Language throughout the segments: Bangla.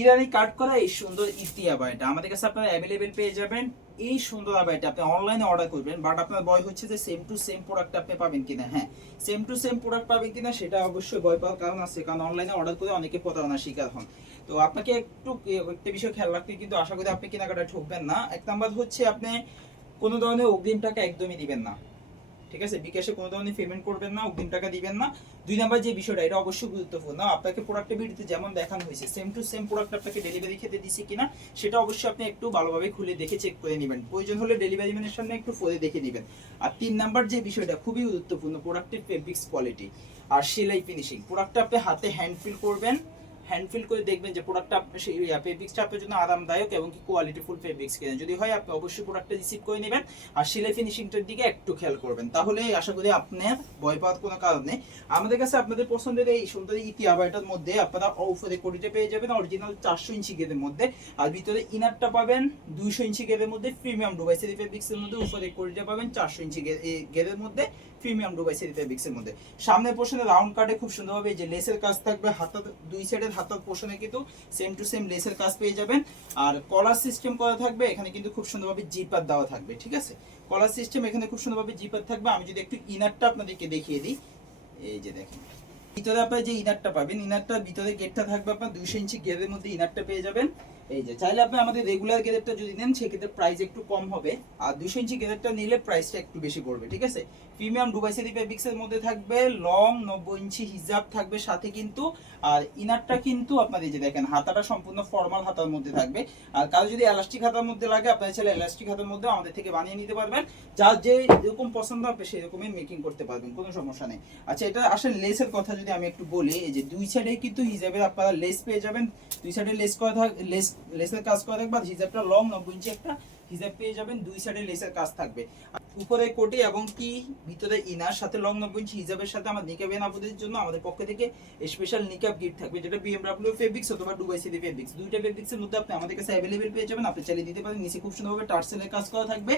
ইরানি কাট করা এই সুন্দর ইফতি আবাইটা। আমাদের কাছে আপনারা অ্যাভেলেবেল পেয়ে যাবেন। এই সুন্দর আবাইটা আপনি অনলাইনে অর্ডার করবেন বাট আপনার ভয় হচ্ছে যে সেম টু সেম প্রোডাক্ট আপনি পাবেন কিনা। হ্যাঁ সেম টু সেম প্রোডাক্ট পাবেন কিনা সেটা অবশ্যই ভয় পাওয়ার কারণ আছে, কারণ অনলাইনে অর্ডার করে অনেকে প্রতারণার শিকার হন। তো আপনাকে একটু, একটা বিষয় খেয়াল রাখতে কিন্তু আশা করি আপনি কেনাকাটা ঠকবেন না। এক নাম্বার হচ্ছে আপনি কোনো ধরনের অগ্রিম টাকা একদমই দিবেন না। ঠিক আছে? বিকাশে কোনো ধরনের পেমেন্ট করবেন না, অগ্রিম টাকা দিবেন না। দুই নাম্বার যে বিষয়টা, এটা অবশ্যই গুরুত্বপূর্ণ। আপনাকে প্রোডাক্টের ভিডিওতে যেমন দেখানো হয়েছে সেম টু সেম প্রোডাক্ট আপনাকে ডেলিভারি খেতে দিছে কিনা, সেটা অবশ্যই আপনি একটু ভালোভাবে খুলে দেখে চেক করে নেবেন। প্রয়োজন হলে ডেলিভারি ম্যানের সামনে একটু ফোরে দেখে নেবেন। আর তিন নাম্বার যে বিষয়টা, খুবই গুরুত্বপূর্ণ প্রোডাক্টের ফেব্রিক্স কোয়ালিটি আর সেলাই ফিনিশিং প্রোডাক্টটা আপনি হাতে হ্যান্ড ফিল করবেন। হ্যান্ড ফিল করে দেখবেন যে প্রোডাক্টটা সেই ফেব্রিক্সটা আপনার জন্য আরামদায়ক এবং কি কোয়ালিটিফুল ফেব্রিক্স কেনেন। যদি হয়, আপনি অবশ্যই প্রোডাক্টটা রিসিভ করে নেবেন। আর সিলে ফিনিশিংটার দিকে একটু খেয়াল করবেন। তাহলে আশা করি আপনার ভয় পাওয়ার কোনো কারণ আমাদের কাছে আপনাদের পছন্দের এই সুন্দর ইতি আবাইটার মধ্যে আপনারা উপরে কোটিটা পেয়ে যাবেন অরিজিনাল চারশো ইঞ্চি গেদের মধ্যে। আর ভিতরে ইনারটা পাবেন দুইশো ইঞ্চি গেদের মধ্যে প্রিমিয়াম ডুবাই সেরি ফেব্রিক্সের মধ্যে উপরে কোটিটা পাবেন চারশো ইঞ্চি গেদের মধ্যে প্রিমিয়াম ডুবাই সেরি ফেব্রিক্সের মধ্যে। সামনের পোর্শনে রাউন্ড কাটে খুব সুন্দরভাবে যে লেসের কাজ থাকবে হাতার দুই সাইডের হাতার পোষণে কিন্তু সেম টু সেম লেসের কাজ পেয়ে যাবেন। আর কলার সিস্টেম করা থাকবে, এখানে কিন্তু খুব সুন্দরভাবে জিপার দেওয়া থাকবে, ঠিক আছে? কলার সিস্টেম এখানে খুব সুন্দরভাবে জিপার থাকবে। আমি যদি একটু ইনারটা আপনাদেরকে দেখিয়ে দিই, এই যে দেখেন। ভিতরে আপনার যে ইনারটা পাবেন ইনারটার ভিতরে গেটটা থাকবে আপনার দুইশো ইঞ্চি গেটের মধ্যে ইনারটা পেয়ে যাবেন। এই যে, চাইলে আপনি আমাদের রেগুলার গেরেরটা যদি নেন, সেক্ষেত্রে প্রাইস একটু কম হবে। আর দুশো ইঞ্চি গেরেরটা নিলে প্রাইসটা একটু বেশি পড়বে, ঠিক আছে? প্রিমিয়াম ডুবাই সেরি ফেব্রিক্সের মধ্যে থাকবে লং নব্বই ইঞ্চি হিজাব থাকবে সাথে কিন্তু, আর ইনারটা কিন্তু আপনার এই যে দেখেন, হাতাটা সম্পূর্ণ ফর্মাল হাতার মধ্যে থাকবে। আর কারও যদি এলাস্টিক হাতার মধ্যে লাগে, আপনার চাইলে এলাস্টিক হাতার মধ্যে আমাদের থেকে বানিয়ে নিতে পারবেন। যার যে যেরকম পছন্দ হবে সেই রকমই মেকিং করতে পারবেন, কোনো সমস্যা নেই। আচ্ছা এটা আসলে লেসের কথা যদি আমি একটু বলি, এই যে দুই সাইডে কিন্তু হিজাবের আপনারা লেস পেয়ে যাবেন। দুই সাইডে লেস করা লেস লেসের কাজ করা থাকবে হিজাবটা লং নব্বই ইঞ্চি একটা হিজাব পেয়ে যাবেন, দুই সাইডে লেসের কাজ থাকবে। উপরে কোটি এবং কি, ভিতরে ইনার, সাথে লং নব্বই ইঞ্চি হিজাবের সাথে আমার নিকাব আপনাদের জন্য আমাদের পক্ষ থেকে স্পেশাল নিকাব গিফট থাকবে, যেটা বিএমডাব্লিউ ফেব্রিক্স অথবা ডুবাই সিটি ফেব্রিক্স দুইটা ফেব্রিক্সের মধ্যে আপনি আমাদের কাছে অ্যাভেলেবেল পেয়ে যাবেন, আপনি চালিয়ে দিতে পারেন, নিচে খুব সুন্দরভাবে টার্সেলের কাজ করা থাকবে।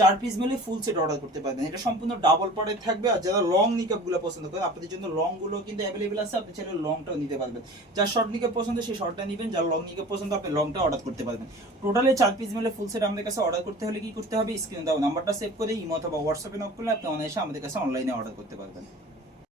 চার পিস মিলে ফুল সেট অর্ডার করতে পারবেন। এটা সম্পূর্ণ ডাবল পটের থাকবে আর যারা লং নিকাপগুলো পছন্দ করেন, আপনাদের জন্য লংগুলো কিন্তু অ্যাভেলেবেল আছে, আপনি চাইলে লংটাও নিতে পারবেন। যার শর্ট নিকাপ পছন্দ, সেই শর্টটা নেবেন, যার লং নিকাপ পছন্দ, আপনি লংটা অর্ডার করতে পারবেন। টোটালি চার পিস মিলে ফুল সেট আমাদের কাছে অর্ডার করতে হলে কি করতে হবে? স্ক্রিনে দেওয়া নাম্বারটা সেভ করে ইমো অথবা হোয়াটসঅ্যাপে নক করলে আপনি অনায়াসে আমাদের কাছে অনলাইনে অর্ডার করতে পারবেন।